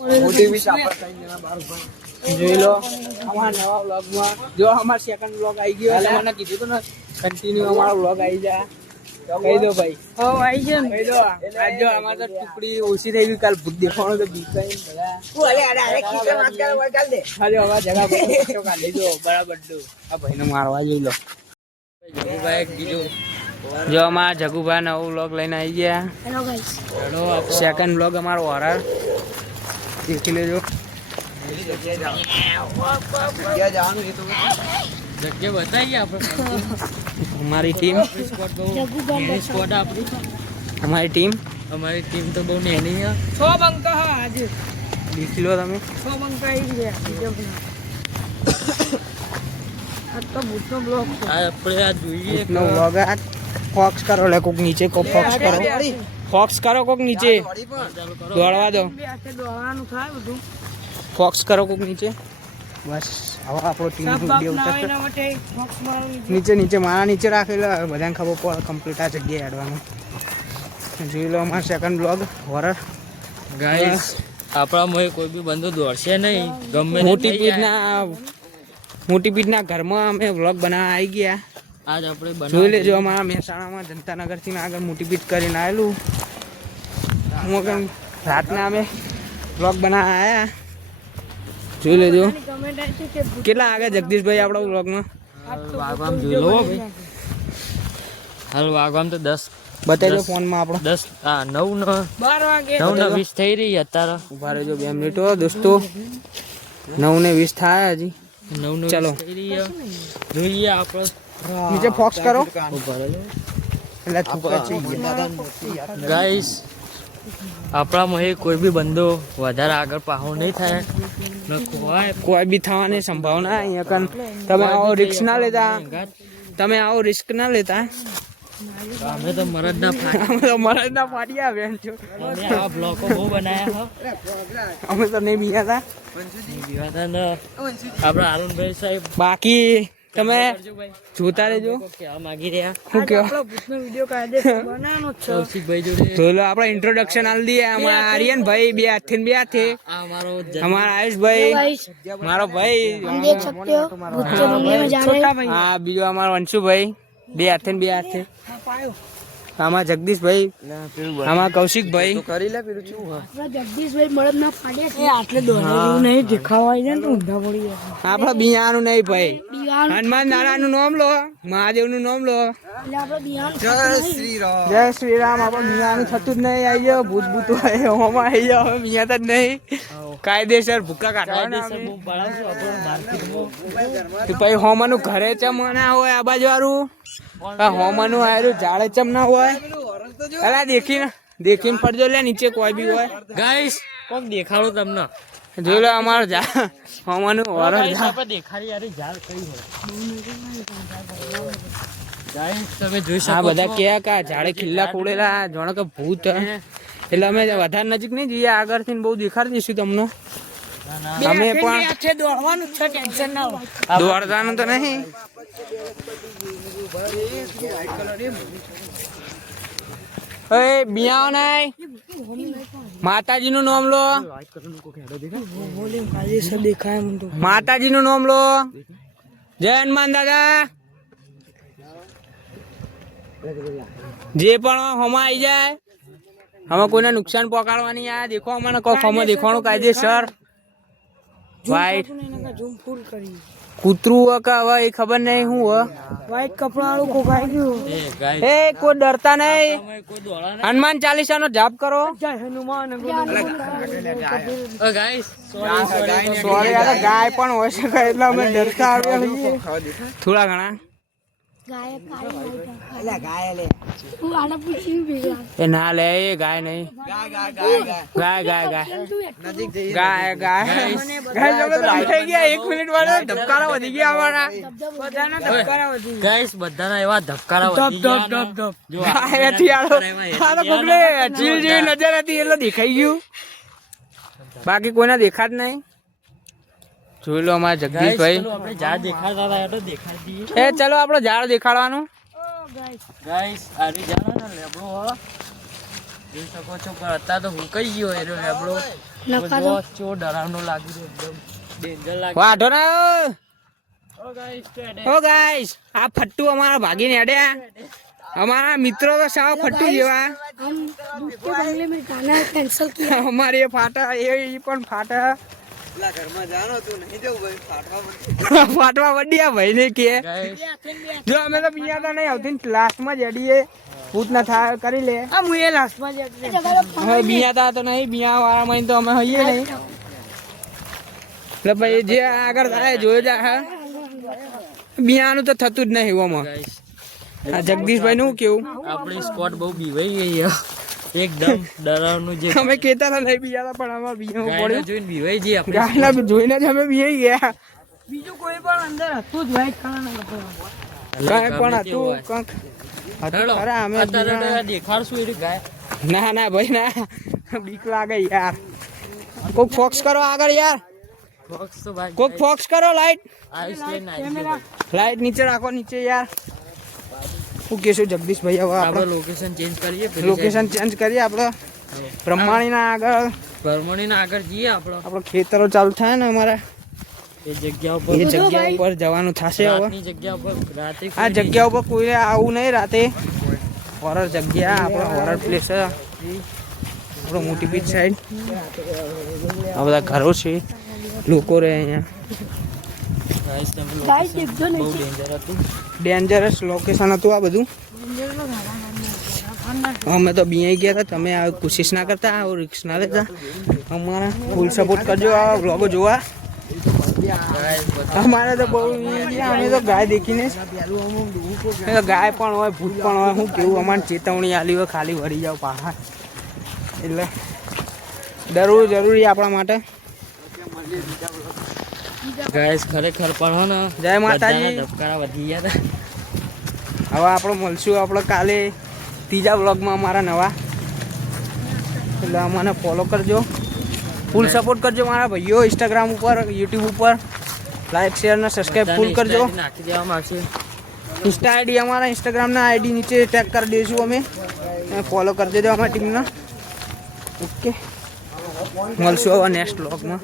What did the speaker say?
જોઈ લો અમારા નવા વ્લોગમાં જો અમાર સેકન્ડ વ્લોગ આવી ગયો એટલે મને કીધું તો ને કન્ટિન્યુ અમારો વ્લોગ આવી જાય કહી દો ભાઈ આવી ગયો કહી દો આજ જો અમાર તો ટુકડી ઓછી થઈ ગઈ કાલ ભૂત દેખાણો તો બીકાઈ બધા ખાલી અમાર જગા પર કાઢી દો બરાબર દો આ ભાઈને મારવા જોઈ લો જગુભાઈ કીધું જો અમારા જગુભાઈ નવો વ્લોગ લઈને આવી ગયા હેલો ગાઈસ સેકન્ડ વ્લોગ અમારો હોરર દેખી લેજો हमारी टीम हमारी टीम तो बहुत नैनी है 6 बंका है आज देख लो તમે 6 बंका ही ગયા આ તો ભૂતનો બ્લોગ છે આપણે આ જોઈએ નો વ્લોગ આ ફોક્સ કરો લે કોક નીચે કો ફોક્સ કરો કોક નીચે દોડવા દો દોડવાનું થાય બધું ફોક્સ કરો કોક નીચે બસ આવા આપણો ટીમ વિડિયો ઉતરશે નીચે નીચે મારા નીચે રાખેલા બધાને ખબર પડે કમ્પ્લીટ આ જગ્યાએ એડવાનું જોઈ લો અમારો સેકન્ડ બ્લોગ હોરર ગાઈસ આપણા મોય કોઈ બી બંદો દોડશે નહીં ગમે મોટી પીઠના ઘરમાં અમે વ્લોગ બનાવવા આવી ગયા આજ આપણે જોઈ લેજો અમારા મહેસાણામાં જનતાનગરથી આગળ મોટી પીઠ કરીને આવેલું હું રાતના અમે વ્લોગ બનાવવા આવ્યા જોઈ લેજો કેટલા આગળ જગદીશભાઈ આપણા વ્લોગમાં વાગવામ જોઈ લો ભાઈ હાલ વાગવામ તો 10 બતાવી ફોનમાં આપણો 10 હા 9 ને 12 વાગે 9 ને 20 થઈ રહી અત્યારે ઉભા રહેજો 2 મિનિટો દોસ્તો 9 ને 20 થાય હજી 9 ને ચાલો જોઈએ આપણો નીચે ફોક્સ કરો ઉભા રહેજો એટલે થૂકા ચી ગાઈસ આપણામાં એ કોઈ બી બંદો વધારે આગળ પાહો નહીં થાય કોઈ બી થવાની સંભાવના અહીંયા કન તમે આવો રિસ્ક ના લેતા અમે તો મરદ ના ફાડી આવ્યા છો આ બ્લોકો બહુ બનાયા અમે તો નહીં બીયા હતા આપણા આનંદભાઈ સાહેબ બાકી તમે જોતા રહેજો માગી રહ્યા શું કેવા વિડિયો કાઢે બનાવવાનો છે કૌશિકભાઈ જોડે તો આપણે ઇન્ટ્રોડક્શન આલ દઈએ અમારા આર્યન ભાઈ બે હાથથી બે હાથે અમારા આયુષભાઈ મારો ભાઈ દેખ सकते हो गुच्चे बंगले में जा रहे हैं हां બીજો અમારો અંશુભાઈ બે હાથે બે હાથે આમાં જગદીશભાઈ આમાં કૌશિકભાઈ તો કરી લે પેલું શું આપડા જગદીશભાઈ મળદ ના ફાડ્યા છે આટલે દોડવાનું નહીં દેખાવાય ને ઊંધા પડી જાય આપડા બિયાનું નહીં ભાઈ હનુમાન નારાયણનું નામ લો મહાદેવનું નામ લો એટલે આપડા બિયાનું જય શ્રી રામ આપડા બિયાનું થતું જ નહીં આવી જાવ ભૂત ભૂત હોય હોમાં આવી જાવ હવે બિયા જ નહીં કાયદેસર ભૂકા કાઢવાના ભાઈ હોમાનું ઘરે ચમના હોય આ બાજુ વાળું હોમાનું આયરું ઝાડે ચમ ના હોય અલા દેખીને ફરજો લે નીચે કોઈ બી હોય ગાઈસ કોક દેખાડો તમને જોઈ લો અમારો હોમાનું ઓરલ દેખાડી યાર ઝાડ કઈ હોય ગાઈસ તમે જોઈ શકો આ બધા કેયા કા ઝાડે ખિલ્લા કોડેલા જાણે કે ભૂત એટલે અમે વધારે નજીક નહીં જઈએ આગળથી બહુ દેખાડી દઈશું તમને અમે પણ દોડવાનું છે ટેન્શન ના હોય દોડવાનું તો નહીં બિયાઓ નહીં માતાજી નું નામ લો માતાજી નું નામ લો જય હનુમાન દાદા જે પણ હોમાં આવી જાય અમે કોઈને નુકસાન પહોંચાડવાની આ દેખો અમને કોમાં દેખવાનું કાયદેસર વાઈટ કૂતરું હવે એ ખબર નહીં શું વ્હાઈટ કપડા વાળું કોકાઈ ગયું એ કોઈ ડરતા નહીં હનુમાન ચાલીસા નો જાપ કરો ગાય પણ હોય શકે એટલે અમે ડરતા આવ્યા થોડા ઘણા એ ના લે એ ગાય નહીં ગાય 1 મિનિટ વાળા ધબકારા વધી ગયા અમારા ગાઈસ બધાના એવા ધબકારા વધી ગયા નજર હતી એટલે દેખાઈ ગયું બાકી કોઈને દેખાત નહીં જોઈ લો અમારા જગદીશભાઈ આપણે ઝાડ દેખાડતા હતા એટલે દેખાડી દઈએ એ ચલો આપણો ઝાડ દેખાડવાનું ગાઈસ આરી ઝાડ ને લેબડો જોઈ શકો છો પણ અત્યારે તો હું કઈ ગયો એનો લેબડો ચો ડરાવનો લાગી રહ્યો એકદમ ડેન્જર લાગે વાઢો ના ઓ ગાઈસ આ ફટ્ટુ અમારા ભાગીને અડ્યા અમારા મિત્રો તો સાવ ફટ્ટુ જેવા અમારે એ ફાટા એ પણ ફાટા ફાટવા વડિયા ભાઈ ને કે જો અમે તો બીજા તો નહીં આવતી લાસ્ટમાં જ અડીએ ભૂત ના થાય કરી લે હું એ લાસ્ટમાં જ હવે બિયા તા તો નહીં બિયા વાળા માં તો અમે હોઈએ નહીં એટલે ભાઈ જે આગળ થાય જોઈ જા હા બિયાનું તો થતું જ નહીં ઓમાં આ જગદીશભાઈ નું કેવું આપણી સ્કોટ બહુ બીવાઈ ગઈ એકદમ ડરાવનું જે અમે કેતા નહીં બીયા પણ અમાર બિયા પડ્યું જોઈને બીવાઈ જઈએ આપણે ગાયના જોઈને જ અમે બીયાઈ ગયા બીજું કોઈ પણ અંદર હતું જ ભાઈ કાંઈ પણ હતું કંક ખરા અમે દેખાડશું એ ગાય ના ના ભાઈ ના બીક લાગે યાર કોક ફોક્સ કરો આગળ યાર બોક્સ તો ભાઈ કોક ફોક્સ કરો લાઈટ આઈસ નીચે રાખો નીચે યાર શું કહેશું જગદીશભાઈ હવે આપણે લોકેશન ચેન્જ કરીએ લોકેશન ચેન્જ કરીએ આપણે બ્રહ્માણીના આગળ જઈએ આપણો ખેતરો ચાલુ થાય ને અમારે એ જગ્યા ઉપર જવાનું થશે હવે રાતે આ જગ્યા ઉપર કોઈ આવું નહીં રાતે હોરર જગ્યા આપણો હોરર પ્લેસ છે આપણો મોટી બીચ સાઈડ આ બધા ઘરો છે લોકો રહે અહીંયા ડેન્જરસ લોકેશન હતું આ બધું અમે તો બીઆઈ ગયા હતા તમે આ કોશિશ ના કરતા આવું રિક્સ ના લેતા અમારા ફૂલ સપોર્ટ કરજો આ વ્લોગો જોવા અમારે તો બહુ અમે તો ગાય દેખીને ગાય પણ હોય ભૂત પણ હોય શું કેવું અમારે ચેતવણી આલી હોય ખાલી વળી જાવ પહાડ એટલે ડરવું જરૂરી આપણા માટે ગાઈસ ખરેખર પણ હો ને જય માતાજી ધબકારા વધી ગયા હતા હવે આપણે મળશું આપણે કાલે ત્રીજા વ્લોગમાં અમારા નવા એટલે અમને ફોલો કરજો ફૂલ સપોર્ટ કરજો મારા ભાઈઓ ઇન્સ્ટાગ્રામ ઉપર યુટ્યુબ ઉપર લાઈક શેર અને સબસ્ક્રાઈબ ફૂલ કરજો નાખી દેવામાં આવશે ઇન્સ્ટા આઈડી અમારા ઇન્સ્ટાગ્રામના આઈડી નીચે ટેગ કરી દઈશું અમે ફોલો કરી દેજો અમારી ટીમના ઓકે મળશું હવે નેક્સ્ટ વ્લોગમાં